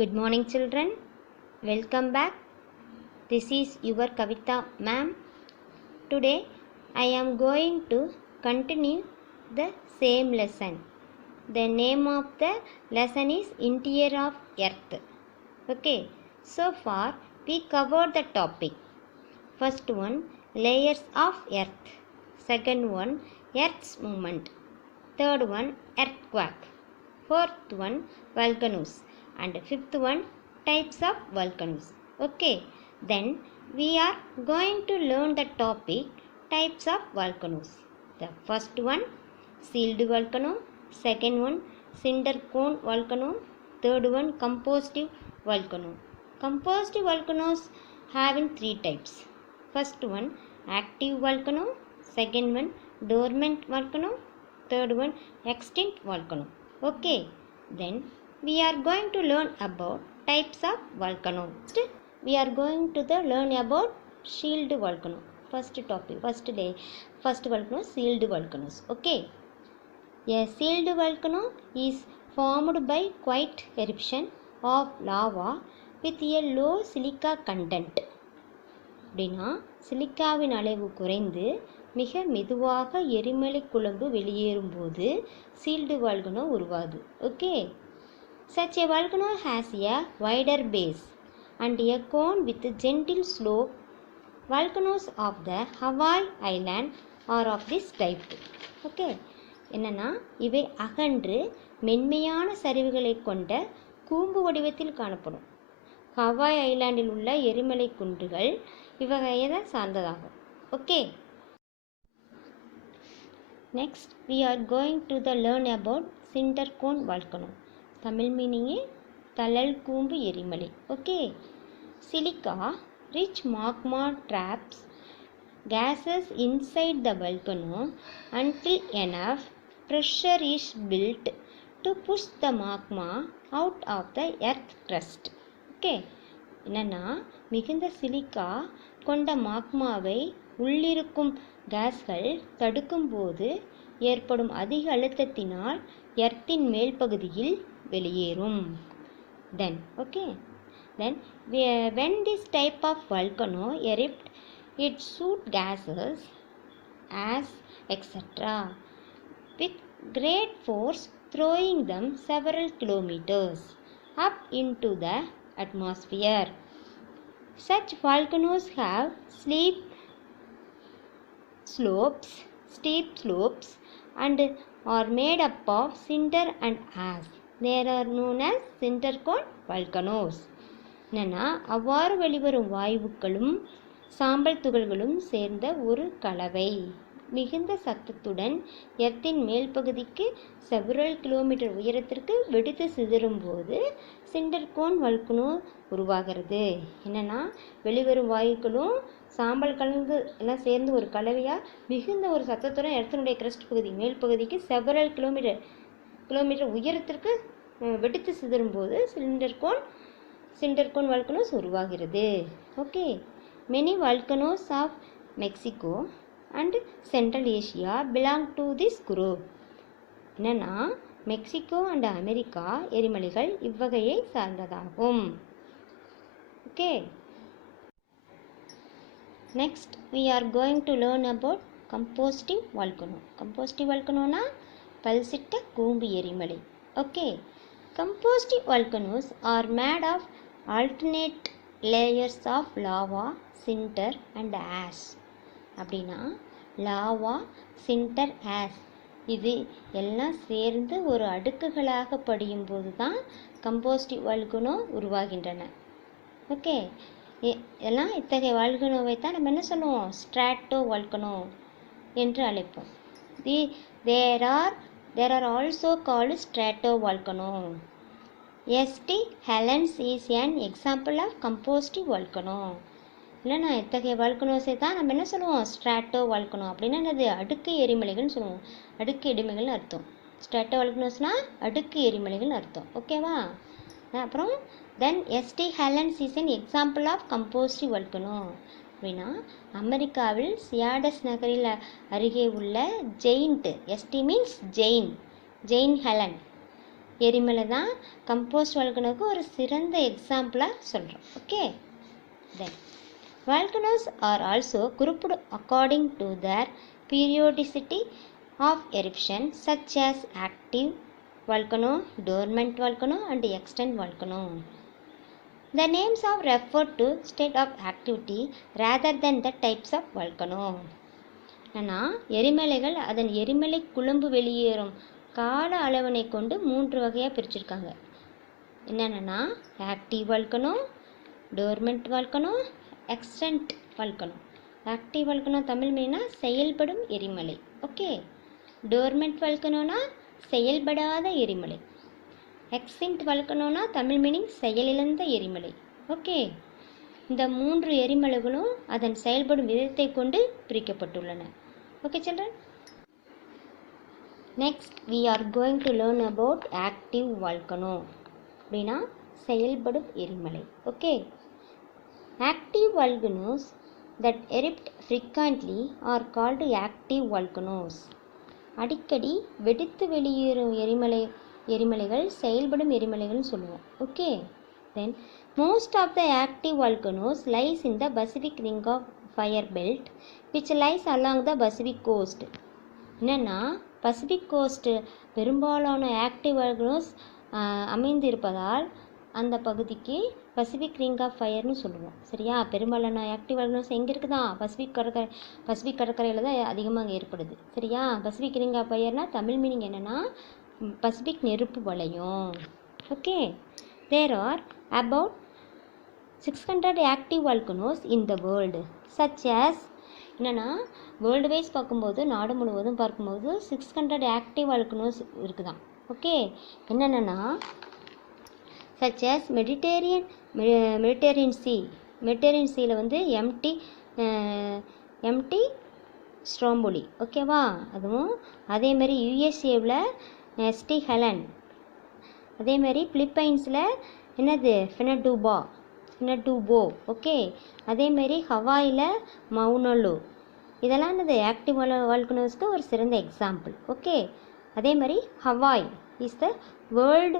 Good morning, children. Welcome back. This is your Kavita ma'am. Today I am going to continue the same lesson. The name of the lesson is Interior of Earth. Okay, so far we covered the topic. First one, layers of Earth. Second one, Earth's movement. Third one, earthquake. Fourth one, volcanoes. And fifth one, types of volcanoes. Okay, then we are going to learn the topic types of volcanoes. The first one, sealed volcano. Second one, cinder cone volcano. Third one, composite volcano. Composite volcanoes having three types. First one, active volcano. Second one, dormant volcano. Third one, extinct volcano. Okay, then we are going to learn about types of volcano. First, we are going to learn about shield volcano. First topic, first volcano, sealed volcanoes. Okay, a sealed volcano is formed by quiet eruption of lava with a low silica content. அப்படின்னா சிலிக்காவின் அளவு குறைந்து மிக மெதுவாக எரிமலை குழம்பு வெளியேறும்போது sealed volcano உருவாகுது. Okay, such a volcano has a wider base and a cone with gentle slope. Volcanoes of the Hawaii Island are of this type. Okay, என்னன்னா இவை அகன்று மென்மையான சரிவுகளை கொண்ட கூம்பு வடிவத்தில் காணப்படும். ஹவாய் ஐலாண்டில் உள்ள எரிமலை குன்றுகள் இவ்வகையை தான் சார்ந்ததாகும். Okay, next we are going to learn about cinder cone volcano. Tamil மீனிங்கே தழல் கூம்பு எரிமலை. Okay, silica rich magma traps gases inside the volcano until enough pressure is built to push the magma out of the earth crust. Okay, என்னன்னா மிகுந்த சிலிக்கா கொண்ட மாக்மாவை உள்ளிருக்கும் கேஸ்கள் தடுக்கும்போது ஏற்படும் அதிக அழுத்தத்தினால் எர்த்தின் மேல் பகுதியில் வெளியேறும். Then when this type of volcano erupt, it shoot gases as etc. with great force, throwing them several kilometers up into the atmosphere. Such volcanoes have steep slopes and are made up of cinder and ash. They are known as cinder cone volcanoes. என்னன்னா அவ்வாறு வெளிவரும் வாயுக்களும் சாம்பல் துகள்களும் சேர்ந்த ஒரு கலவை மிகுந்த சத்தத்துடன் எர்த்தின் மேல் பகுதிக்கு செவரல் கிலோமீட்டர் உயரத்திற்கு வெடித்து சிதறும் போது சிண்டர் கோன் வல்கனோ உருவாகிறது. என்னன்னா வெளிவரும் வாயுக்களும் சாம்பல் கலந்து எல்லாம் சேர்ந்து ஒரு கலவையாக மிகுந்த ஒரு சத்தத்துடன் எர்த்தினுடைய கிரஸ்ட் பகுதி மேல் பகுதிக்கு செவரல் கிலோமீட்டர் உயரத்திற்கு வெடித்து சிதறும் போது சிண்டர் கோன் வல்கனோஸ் உருவாகிறது. Okay, many volcanoes of Mexico and Central Asia belong to this group. என்னன்னா மெக்சிகோ அண்ட் அமெரிக்கா எரிமலைகள் இவ்வகையை சார்ந்ததாகும். Okay, next we are going to learn about composite volcano. composite volcanoனா பல்சிட்ட கூம்பு எரிமலை. Okay, composite volcanoes are made of alternate layers of lava, cinder and ash. அப்படின்னா lava, Schindler's, ash இது எல்லாம் சேர்ந்து ஒரு அடுக்குகளாக படியும் போது தான் கம்போஸ்டிவ் வால்கனோ உருவாகின்றன. ஓகே, எல்லாம் இத்தகைய வால்கனோவை தான் நம்ம என்ன சொல்லுவோம், ஸ்ட்ராட்டோ வால்கனோ என்று அழைப்போம். There are also called stratovolcano. St. Helens is an example of composite volcano. இல்லைனா இத்தகைய வால்கனோஸை தான் நம்ம என்ன சொல்லுவோம், ஸ்ட்ராட்டோ வால்கனோ. அப்படின்னா என்னது, அடுக்கு எரிமலைகள்னு சொல்லுவோம். அடுக்கு எரிமலைகள்னு அர்த்தம். ஸ்ட்ராட்டோ வால்கனோஸ்னால் அடுக்கு எரிமலைகள்னு அர்த்தம். ஓகேவா? அப்புறம் தென் St. Helens is an example of composite volcano. அப்படின்னா அமெரிக்காவில் சியாடஸ் நகரில் அருகே உள்ள saint, ST means saint Helen எரிமலை தான் கம்போஸ்ட் வால்கனோக்கு ஒரு சிறந்த எக்ஸாம்பிளாக சொல்கிறோம். Okay, then volcanoes are also grouped according to their periodicity of eruption, such as active volcano, dormant volcano and extinct volcano. The names are referred to state of activity rather than the types of volcano. ஆனால் எரிமலைகள் அதன் எரிமலை குழம்பு வெளியேறும் கால அளவினை கொண்டு 3 வகையாக பிரிச்சிருக்காங்க. என்னென்னா active volcano, dormant volcano, extinct volcano. Active volcano Tamil மீனா செயல்படும் எரிமலை. ஓகே, டோர்மெண்ட் வால்கனோனா செயல்படாத எரிமலை. எக்ஸ்டிங்க்ட் வால்கனோனா தமிழ் மீனிங் செயலிழந்த எரிமலை. ஓகே, இந்த 3 எரிமலைகளும் அதன் செயல்படும் விதத்தை கொண்டு பிரிக்கப்பட்டுள்ளன. Okay children, next we are going to learn about active volcano. அப்படின்னா செயல்படும் எரிமலை. Okay, active volcanoes that erupt frequently are called active volcanoes. அடிக்கடி வெடித்து வெளியேறும் எரிமலைகள் செயல்படும் எரிமலைகள்னு சொல்லுவோம். Okay, then most of the active volcanoes lies in the Pacific ring of fire belt which lies along the Pacific coast. என்னென்னா Pacific cost பெரும்பாலான active volcanoes அமைந்து இருப்பதால் அந்த பகுதிக்கு பசிபிக் ரிங் ஆஃப் ஃபயர்னு சொல்லுவோம். சரியா, பெரும்பாலான ஆக்டிவ் வால்கனோஸ் எங்கே இருக்குதா? பசிபிக் கடற்கரையில் தான் அதிகமாக ஏற்படுது. சரியா, பசிபிக் ரிங் ஆஃப் ஃபயர்னால் தமிழ் மீனிங் என்னென்னா பசிபிக் நெருப்பு வளையம். Okay, there are about 600 active volcanoes in the world, such as என்னென்னா வேர்ல்டு வைஸ் பார்க்கும்போது நாடு முழுவதும் பார்க்கும்போது 600 ஆக்டிவ் வால்கனோஸ் இருக்குதான். ஓகே, என்னென்னா such as மெடிட்டேரியன் சீயில் வந்து எம்டி ஸ்ட்ரோம்போலி. ஓகேவா, அதுவும் அதேமாரி யுஎஸ்ஏவில் எஸ்டி ஹெலன், அதேமாரி பிலிப்பைன்ஸில் என்னது ஃபினடூபோ. ஓகே, அதேமாரி ஹவாயில் மவுனலு. இதெல்லாம் என்னது ஆக்டிவ் வால்கனோஸ்க்கு ஒரு சிறந்த எக்ஸாம்பிள். ஓகே, அதேமாதிரி Hawaii is the world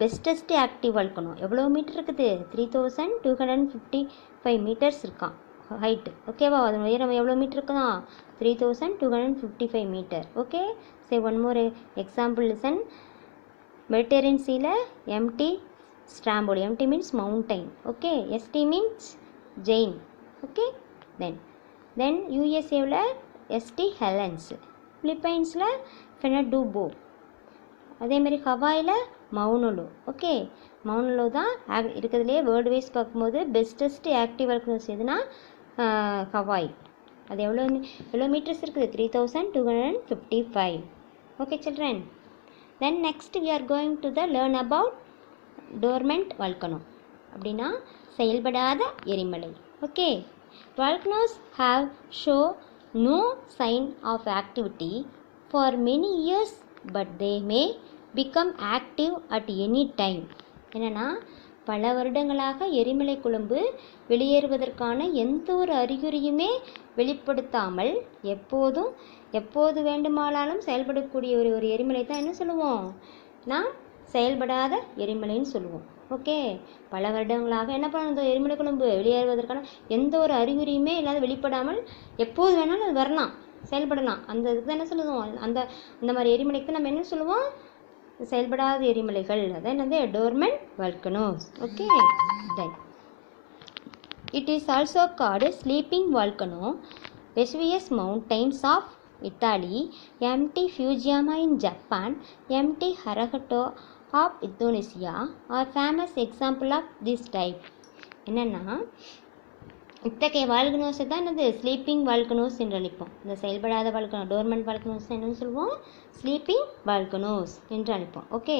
bestest active volcano. எவ்வளோ மீட்டர் இருக்குது? 3255 மீட்டர்ஸ் இருக்கான் ஹைட்டு. ஓகேவா, அதன் உயரம் எவ்வளோ மீட்டர் இருக்குதான்? 3255 metre. Okay, say one more example listen. Mediterranean சீல MT Stromboli. MT means mountain. Okay, ST means saint. Okay, then யூஎஸ்ஏவில் எஸ்டி ஹெலன்ஸ், பிலிப்பைன்ஸில் ஃபெனடூபோ, அதேமாதிரி ஹவாயில் மவுனலு. ஓகே, மவுனலு தான் இருக்கிறதுலே வேர்ல்டு வைஸ் பார்க்கும்போது பெஸ்டஸ்ட் ஆக்டிவ் வால்கனோஸ் எதுனா ஹவாய். அது எவ்வளோ மீட்டர்ஸ் இருக்குது? 3255. Okay children, then next we are going to learn about dormant volcano. அப்படின்னா செயல்படாத எரிமலை. Okay, volcanoes have show no sign of activity for many years but they may become active at any time. என்னென்னா பல வருடங்களாக எரிமலை குழம்பு வெளியேறுவதற்கான எந்த ஒரு அறிகுறியுமே வெளிப்படுத்தாமல் எப்போது வேண்டுமானாலும் செயல்படக்கூடிய ஒரு எரிமலை தான் என்ன சொல்லுவோம்? நான் செயல்படாத எரிமலைன்னு சொல்லுவோம். ஓகே, பல வருடங்களாக என்ன பண்ணுறது? எரிமலை குழம்பு வெளியேறுவதற்கான எந்த ஒரு அறிகுறியுமே இல்லாத வெளிப்படாமல் எப்போது வேணாலும் அது வரலாம், செயல்படலாம். அந்த இதுக்கு தான் என்ன சொல்லுவோம்? அந்த மாதிரி எரிமலைக்கு நம்ம என்ன சொல்லுவோம்? செயல்படாத எரிமலைகள். அதான் என்னது? Dormant volcanoes. Okay, right. It is also called sleeping volcano. Vesuvius mountains of Italy, MT Fujiyama in Japan, MT Krakatoa of Indonesia are famous example of this type. என்னென்னா இத்தகைய வால்கனோஸை தான் என்னது? ஸ்லீப்பிங் வால்கனோஸ் என்று அழைப்போம். இந்த செயல்படாத வால்கனோ டோர்மெண்ட் வால்கனோஸ் என்னன்னு சொல்லுவோம்? ஸ்லீப்பிங் வால்கனோஸ் என்று அழைப்போம். ஓகே,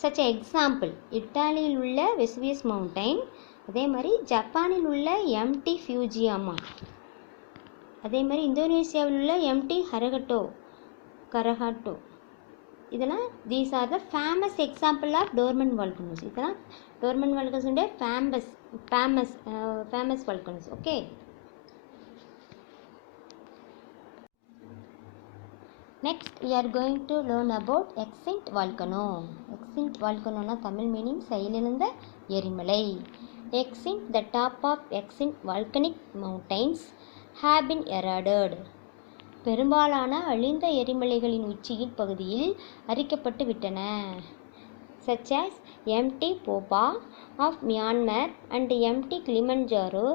சச் எக்ஸாம்பிள் இத்தாலியில் உள்ள வெசுவியஸ் மவுண்டைன், அதே மாதிரி ஜப்பானில் உள்ள எம்டி ஃபியூஜியாமா, அதே மாதிரி இந்தோனேசியாவில் உள்ள எம்டி கரகாட்டோ. இதெல்லாம் these are the famous example of dormant volcanoes. இதெல்லாம் டோர்மெண்ட் வால்கனோஸுடைய famous volcanoes. Okay, Next, we are going to learn about extinct volcano. Extinct volcano na Tamil meaning செயலிழந்த எரிமலை. Extinct, the top of extinct volcanic mountains have been eroded. பெரும்பாலான அழிந்த எரிமலைகளின் உச்சியில் பகுதியில் அரிக்கப்பட்டு விட்டன. Such as Mt. Popa of Myanmar and Mt. Kilimanjaro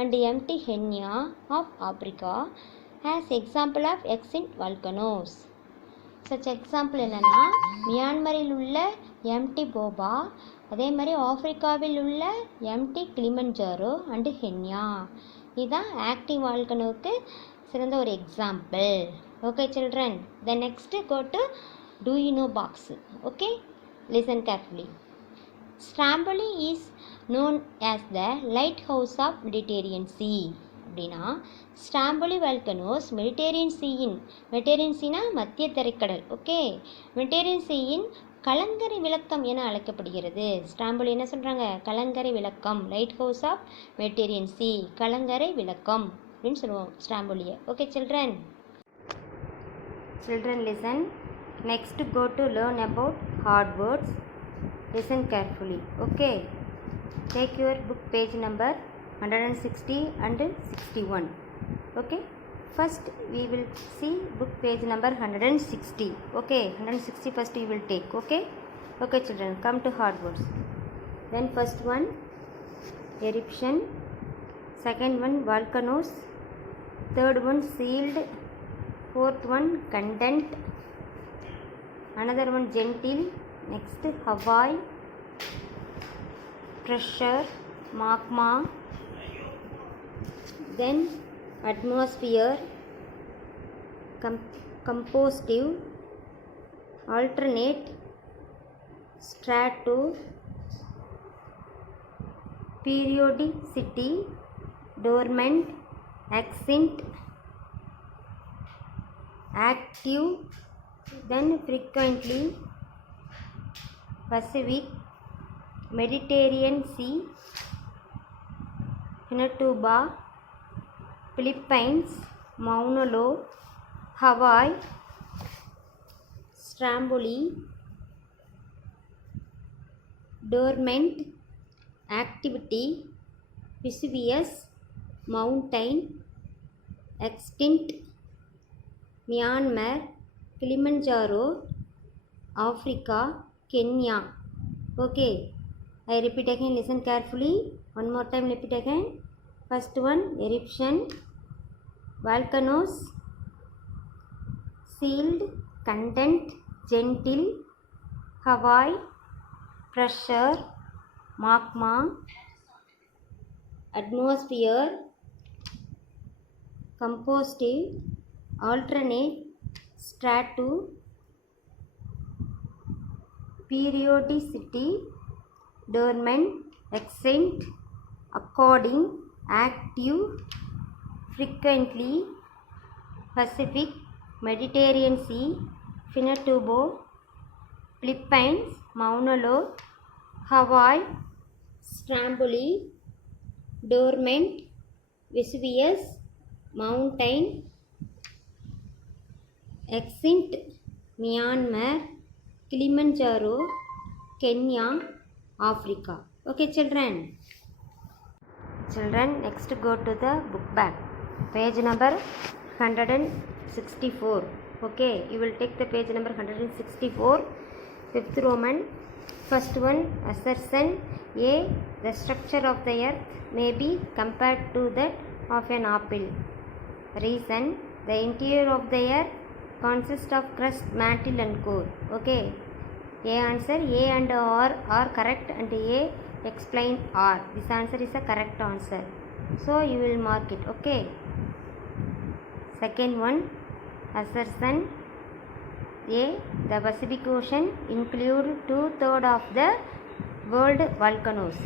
and Mt. Kenya of Africa as example of extinct volcanoes. Such example என்னன்னா மியான்மரில் உள்ள எம்டி போபா, அதே மாதிரி ஆப்பிரிக்காவில் உள்ள எம்டி கிளிமஞ்சாரோ அண்டு ஹென்யா. இதுதான் ஆக்டிவ் வால்கனோவுக்கு சிறந்த ஒரு example. Okay children, the next go to do you know box. Okay, listen carefully. Stromboli is known as the lighthouse of Mediterranean Sea. அப்படின்னா ஸ்ட்ராம்பொலி வால்கனோஸ் மெடிட்டேரியன் சீனா மத்திய தரைக்கடல். ஓகே, மெடிட்டேரியன் சீயின் கலங்கரை விளக்கம் என அழைக்கப்படுகிறது. ஸ்ட்ராம்பொலி என்ன சொல்கிறாங்க? கலங்கரை விளக்கம், lighthouse of Mediterranean sea, கலங்கரை விளக்கம் அப்படின்னு சொல்லுவோம் ஸ்ட்ராம்பொலியை. Okay children, listen. Next go to learn about hard words. Listen carefully. Okay, take your book page number 160 and 61. Okay, first we will see book page number 160. Okay, 160 first you will take. Okay, children, come to hard words. Then first one eruption, second one volcanoes, third one sealed, fourth one content, another one gentle, next Hawaii, pressure, magma, then atmosphere, compositive, alternate, strato, periodicity, dormant, extinct, active, then frequently, Pacific, Mediterranean Sea, Pinatubo, Philippines, Mauna Loa, Hawaii, Stromboli, dormant, activity, Vesuvius, mountain, extinct, Myanmar, Kilimanjaro, Africa, Kenya. Okay, I repeat again, listen carefully. One more time, repeat again. First one, eruption, volcanoes, sealed, content, gentle, Hawaii, pressure, magma, atmosphere, compositive, alternate, strato, periodicity, dormant, extinct, according, active, frequently, Pacific, Mediterranean Sea, Pinatubo, Philippines, Mauna Loa, Hawaii, Stromboli, dormant, Vesuvius, mountain, extinct, Myanmar, Kilimanjaro, Kenya, Africa. Okay children, next go to the book back, page number 164. Okay, you will take the page number 164, fifth Roman. First one, assertion A, the structure of the earth may be compared to that of an apple. Reason, the interior of the earth consists of crust, mantle and core. Okay, A answer, A and R are correct and A explain R. This answer is a correct answer, so you will mark it. Okay, second one, assertion A, the Pacific Ocean include 2/3 of the world volcanoes.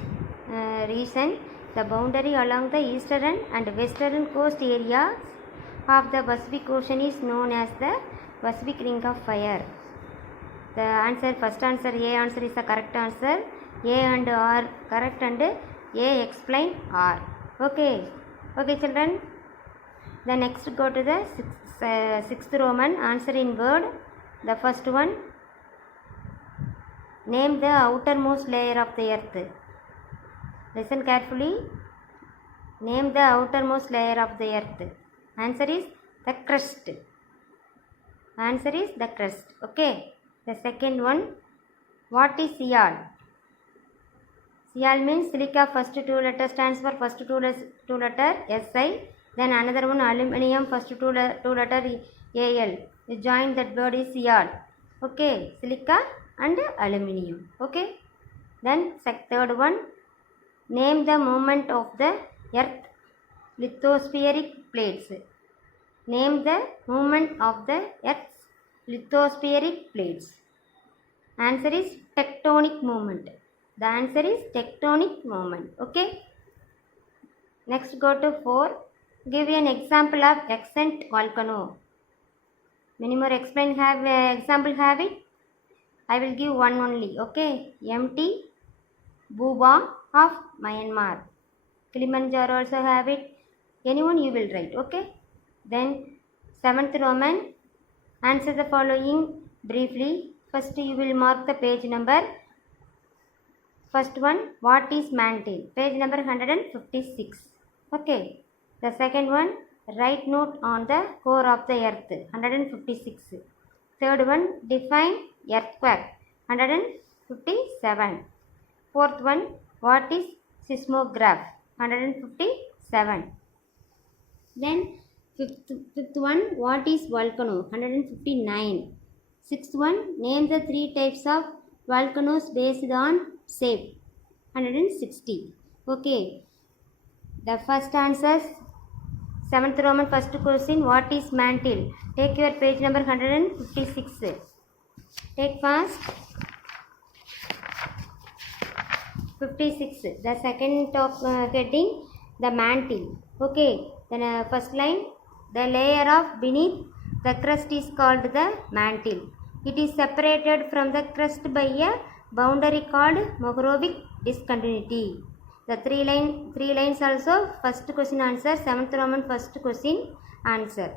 Reason, the boundary along the eastern and western coast areas of the Pacific Ocean is known as the Pacific Ring of Fire. The answer, first answer, A answer is the correct answer. A and R correct and A explain R. Okay, children. The next go to the Sixth Roman, answer in word. The first one, name the outermost layer of the earth. Listen carefully. Name the outermost layer of the earth. Answer is the crust. Answer is the crust. Okay. The second one, what is Sial? Sial means silica. First two letters stands for first two letter Si. Then another one, aluminium, first two letter Al. You join that word is Sial. Okay. Silica and aluminium. Okay. Then third one, name the movement of the earth lithospheric plates. Name the movement of the earth's lithospheric plates. Answer is tectonic movement. The answer is tectonic movement. Okay. Next go to 4. Give an example of extant volcano. Many more explain example have it. I will give one only. Okay. Mt. Bhuba of Myanmar. Kilimanjaro also have it. Anyone you will write. Okay. Then 7th Roman. Answer the following briefly. First you will mark the page number. First one, what is mantle? Page number 156. Okay. The second one, write note on the core of the earth. 156. Third one, define earthquake. 157. Fourth one, what is seismograph? 157. Then fifth one, what is volcano? 159. Sixth one, name the 3 types of volcanoes based on shape. 160. Okay. The first answers, 7th Roman first question, what is mantle? Take your page number 156. Take fast. 56. The second heading, the mantle. Okay. Then first line, the layer of beneath the crust is called the mantle. It is separated from the crust by a boundary called Mohorovic discontinuity. The three lines also, first question answer, 7th Roman first question answer.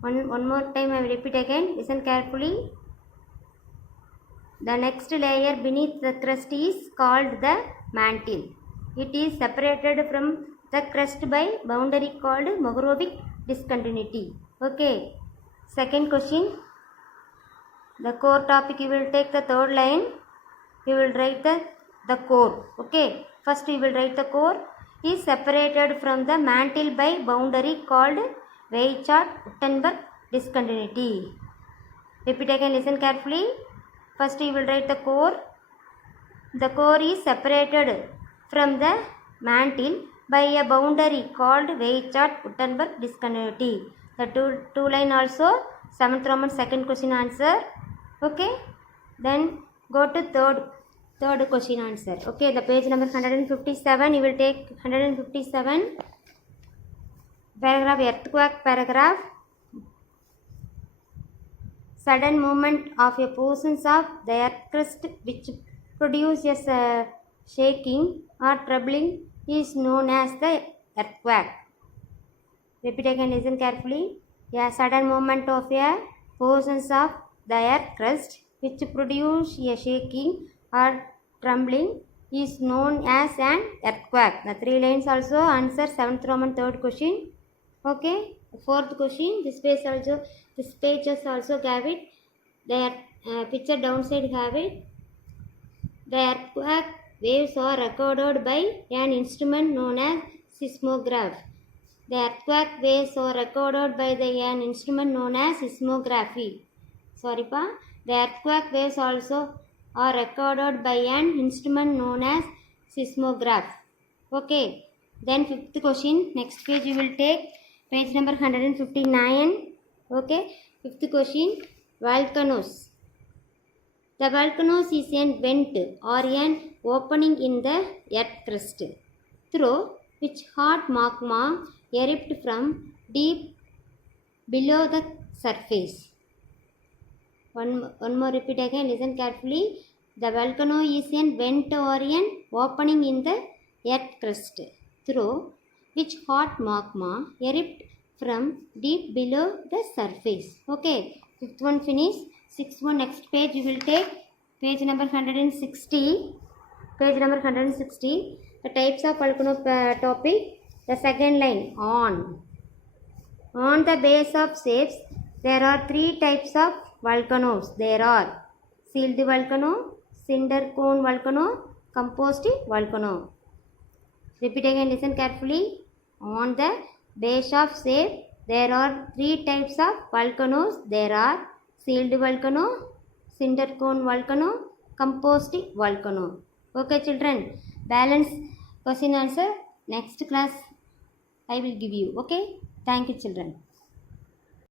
One more time I will repeat again. Listen carefully. The next layer beneath the crust is called the mantle. It is separated from the crust by boundary called Mohorovic discontinuity. Okay. Second question. The core topic, you will take the third line. You will write the core. Okay. First you will write the core is separated from the mantle by boundary called Weizsäcker-Gutenberg discontinuity. Repeat again, listen carefully. First you will write the core. The core is separated from the mantle by a boundary called Weizsäcker-Gutenberg discontinuity. The two line also, 7th Roman second question answer. Okay. Then go to third question answer. Okay. The page number 157. You will take 157. Paragraph, earthquake paragraph. Sudden movement of a portions of the earth crust which produces a shaking or troubling is known as the earthquake. Repeat again, listen carefully. A sudden movement of a portions of the earth crust which produce a shaking or trembling is known as an earthquake. The 3 lines also answer 7th Roman third question. Okay. Fourth question, this pages also have it. The picture downside have it. The earthquake waves are recorded by an instrument known as seismograph. The earthquake waves are recorded by an instrument known as seismography. Sorry pa. The earthquake waves also are recorded by an instrument known as seismograph. Okay. Then fifth question. Next page you will take page number 159. Okay. Fifth question. Volcanoes. The volcanoes is an vent or an opening in the earth crust through which hot magma erupt from deep below the surface. One more repeat again, listen carefully. The volcano is an vent or an opening in the earth crust through which hot magma erupt from deep below the surface. Okay, fifth one finish. Sixth one, next page you will take page number 160. Page number 160. The types of volcano topic. The second line, on. On the base of shapes, there are three types of volcanoes. There are sealed volcano, cinder cone volcano, composed volcano. Repeat again, listen carefully. On the base of shape, there are three types of volcanoes. There are sealed volcano, cinder cone volcano, composed volcano. Okay children, balance question answer next class I will give you. Okay, thank you children.